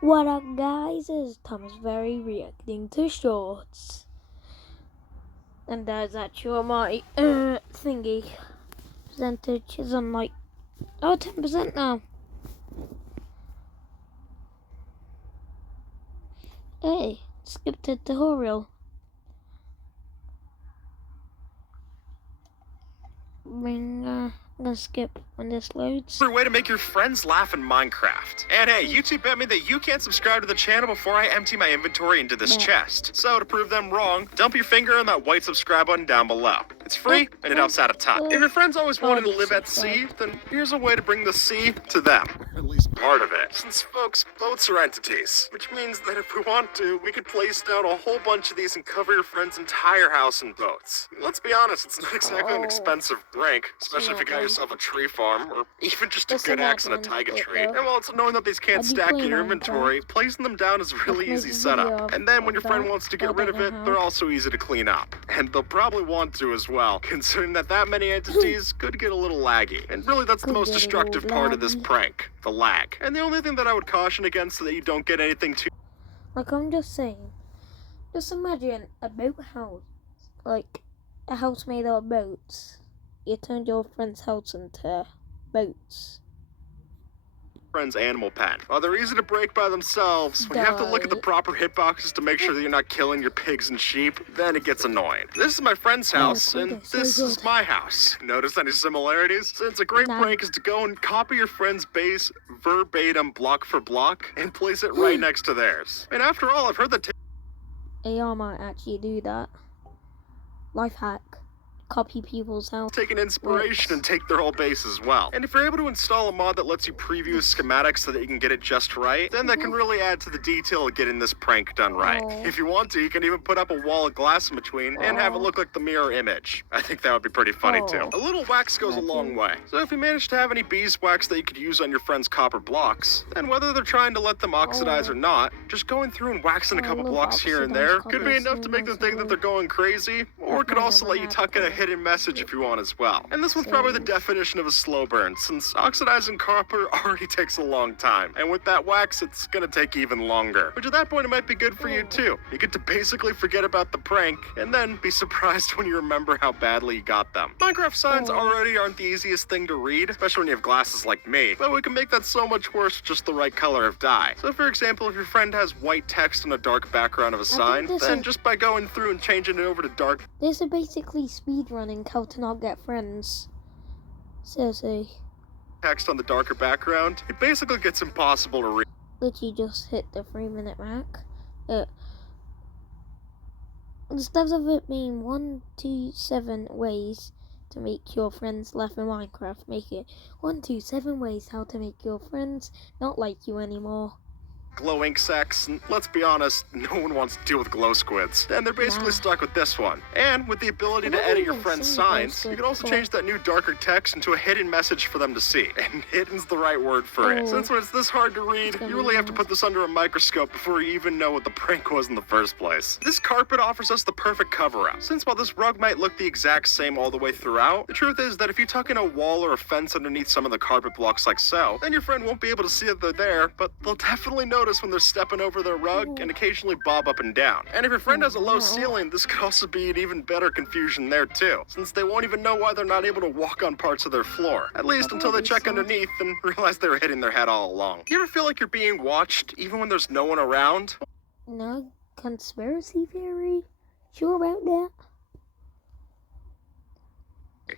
What up, guys? This is Thomas Very reacting to shorts. And there's actually my thingy percentage is on like 10% now. Hey, skip the tutorial. I'm gonna skip when this loads. Way to make your friends laugh in Minecraft. And hey, YouTube bet me that you can't subscribe to the channel before I empty my inventory into this chest. So to prove them wrong, dump your finger on that white subscribe button down below. It's free and it helps out a ton. If your friends always wanted to live at sea, then here's a way to bring the sea to them. At least part of it. Since folks, boats are entities, which means that if we want to, we could place down a whole bunch of these and cover your friend's entire house in boats. Let's be honest, it's not exactly an expensive prank, especially if you got yourself a tree farm, or even just a good axe and a taiga tree. And while it's knowing that these can't stack in your inventory, placing them down is a really easy setup. And then when your friend wants to get rid of it, they're also easy to clean up. And they'll probably want to as well, considering that many entities could get a little laggy. And really that's the most destructive part of this prank, the lag. And the only thing that I would caution against so that you don't get anything too... Like I'm just saying, just imagine a boat house, like a house made out of boats. You turned your friend's house into boats. Friend's animal pen. While they're easy to break by themselves, when you have to look at the proper hitboxes to make sure that you're not killing your pigs and sheep, then it gets annoying. This is my friend's house, and this is my house. Notice any similarities? Since a great prank is to go and copy your friend's base verbatim block for block and place it right next to theirs. And after all, I've heard that AR might actually do that. Life hack. Copy people's house. Take an inspiration and take their whole base as well. And if you're able to install a mod that lets you preview schematics so that you can get it just right, then that can really add to the detail of getting this prank done right. If you want to, you can even put up a wall of glass in between and have it look like the mirror image. I think that would be pretty funny too. A little wax goes a long way. So if you manage to have any beeswax that you could use on your friend's copper blocks, then whether they're trying to let them oxidize or not, just going through and waxing a couple blocks here and there could be enough to make them think that they're going crazy, or it could also let you tuck in a hidden message if you want as well. And this one's probably the definition of a slow burn, since oxidizing copper already takes a long time. And with that wax, it's gonna take even longer. Which at that point, it might be good for you too. You get to basically forget about the prank, and then be surprised when you remember how badly you got them. Minecraft signs already aren't the easiest thing to read, especially when you have glasses like me, but we can make that so much worse with just the right color of dye. So for example, if your friend has white text on a dark background of a sign, then just by going through and changing it over to dark... This is basically speedrunning how to not get friends. Seriously. Text on the darker background, it basically gets impossible to read. Literally just hit the 3-minute mark. Instead of it being 1 to 7 ways to make your friends laugh in Minecraft, make it 1 to 7 ways how to make your friends not like you anymore. Glow ink sacks, and let's be honest, no one wants to deal with glow squids. And they're basically stuck with this one. And with the ability to edit your friend's signs, you can also change that new darker text into a hidden message for them to see. And hidden's the right word for it. Since when it's this hard to read, you really have to put this under a microscope before you even know what the prank was in the first place. This carpet offers us the perfect cover-up. Since while this rug might look the exact same all the way throughout, the truth is that if you tuck in a wall or a fence underneath some of the carpet blocks like so, then your friend won't be able to see that they're there, but they'll definitely notice when they're stepping over their rug and occasionally bob up and down. And if your friend has a low ceiling, this could also be an even better confusion there too, since they won't even know why they're not able to walk on parts of their floor, at least until they check underneath and realize they were hitting their head all along. You ever feel like you're being watched even when there's no one around? No conspiracy theory? Sure about that?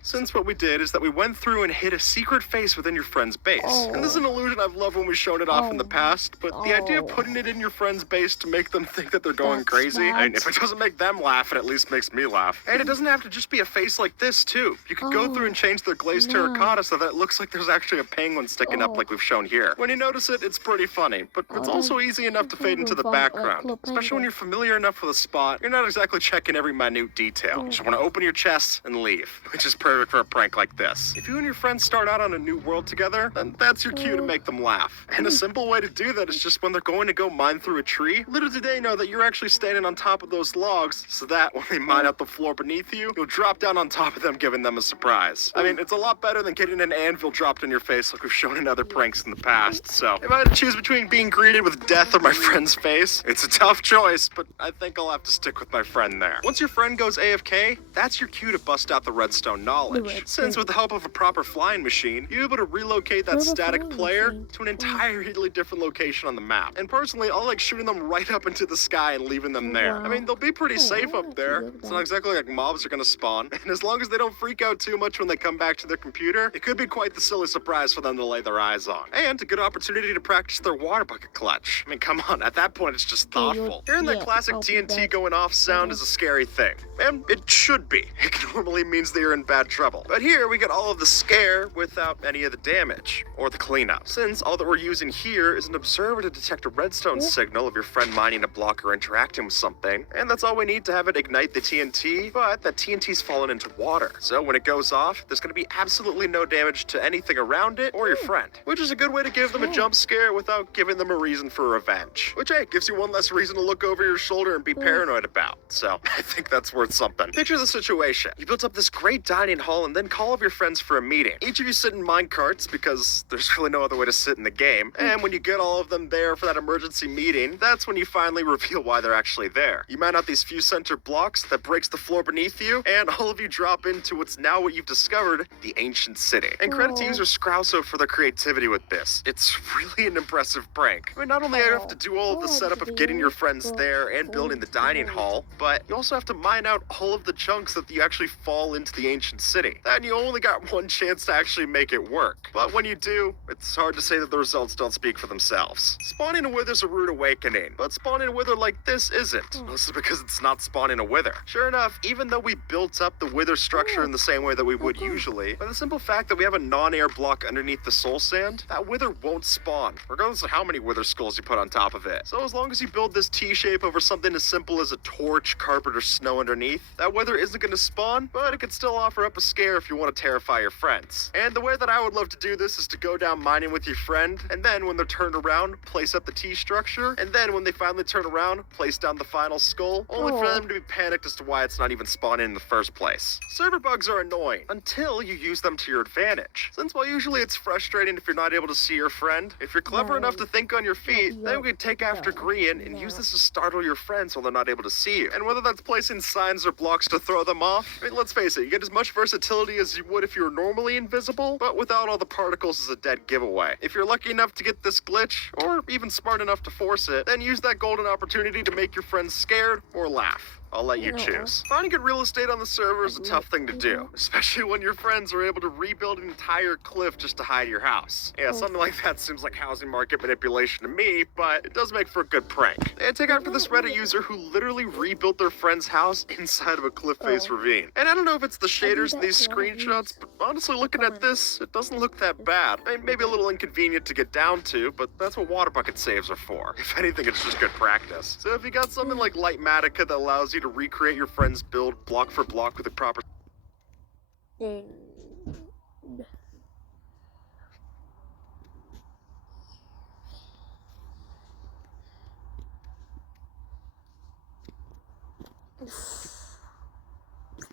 Since what we did is that we went through and hid a secret face within your friend's base. And this is an illusion I've loved when we've shown it off in the past, but the idea of putting it in your friend's base to make them think that they're going crazy, I mean, if it doesn't make them laugh, it at least makes me laugh. And it doesn't have to just be a face like this, too. You could go through and change their glazed terracotta so that it looks like there's actually a penguin sticking up like we've shown here. When you notice it, it's pretty funny, but it's also easy enough to fade into the background. Especially when you're familiar enough with a spot, you're not exactly checking every minute detail. You just want to open your chest and leave, which is perfect for a prank like this. If you and your friends start out on a new world together, then that's your cue to make them laugh. And a simple way to do that is just when they're going to go mine through a tree, little do they know that you're actually standing on top of those logs, so that when they mine out the floor beneath you, you'll drop down on top of them, giving them a surprise. I mean, it's a lot better than getting an anvil dropped in your face like we've shown in other pranks in the past. So if I had to choose between being greeted with death or my friend's face, it's a tough choice, but I think I'll have to stick with my friend there. Once your friend goes AFK, that's your cue to bust out the redstone knowledge. Since with the help of a proper flying machine, you're able to relocate that static player to an entirely different location on the map. And personally, I like shooting them right up into the sky and leaving them there. I mean, they'll be pretty safe up there. It's not exactly like mobs are gonna spawn. And as long as they don't freak out too much when they come back to their computer, it could be quite the silly surprise for them to lay their eyes on. And a good opportunity to practice their water bucket clutch. I mean, come on, at that point, it's just thoughtful. Hearing that classic TNT going off sound is a scary thing. And it should be. It normally means that you're in bad trouble. But here, we get all of the scare without any of the damage, or the cleanup. Since all that we're using here is an observer to detect a redstone signal of your friend mining a block or interacting with something, and that's all we need to have it ignite the TNT, but that TNT's fallen into water. So when it goes off, there's gonna be absolutely no damage to anything around it or your friend, which is a good way to give them a jump scare without giving them a reason for revenge. Which, hey, gives you one less reason to look over your shoulder and be paranoid about. So I think that's worth something. Picture the situation. You built up this great dining hall and then call all of your friends for a meeting. Each of you sit in mine carts because there's really no other way to sit in the game. And when you get all of them there for that emergency meeting, that's when you finally reveal why they're actually there. You mine out these few center blocks that breaks the floor beneath you, and all of you drop into what's now what you've discovered, the ancient city. And credit to user Scrouso for their creativity with this. It's really an impressive prank. I mean, not only do you have to do all of the setup of getting your friends there and building the dining hall, but you also have to mine out all of the chunks that you actually fall into the ancient city. And you only got one chance to actually make it work. But when you do, it's hard to say that the results don't speak for themselves. Spawning a wither's a rude awakening, but spawning a wither like this isn't. This is because it's not spawning a wither. Sure enough, even though we built up the wither structure in the same way that we would usually, by the simple fact that we have a non-air block underneath the soul sand, that wither won't spawn, regardless of how many wither skulls you put on top of it. So as long as you build this T-shape over something as simple as a torch, carpet, or snow underneath, that wither isn't going to spawn, but it could still offer up a scare if you want to terrify your friends. And the way that I would love to do this is to go down mining with your friend, and then when they're turned around, place up the T structure, and then when they finally turn around, place down the final skull, only for them to be panicked as to why it's not even spawning in the first place. Server bugs are annoying until you use them to your advantage. Since while usually it's frustrating if you're not able to see your friend, if you're clever enough to think on your feet, then we can take after Green and use this to startle your friends while they're not able to see you. And whether that's placing signs or blocks to throw them off, I mean, let's face it, you get as much versatility as you would if you were normally invisible, but without all the particles is a dead giveaway. If you're lucky enough to get this glitch, or even smart enough to force it, then use that golden opportunity to make your friends scared or laugh. I'll let you choose. Finding good real estate on the server is a tough thing to do, especially when your friends are able to rebuild an entire cliff just to hide your house. Yeah, something like that seems like housing market manipulation to me, but it does make for a good prank. And take after this Reddit user who literally rebuilt their friend's house inside of a cliff face ravine. And I don't know if it's the shaders in these screenshots, but honestly looking at this, it doesn't look that bad. I mean, maybe a little inconvenient to get down to, but that's what water bucket saves are for. If anything, it's just good practice. So if you got something like Lightmatica that allows you to recreate your friend's build block for block with a proper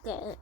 Get it.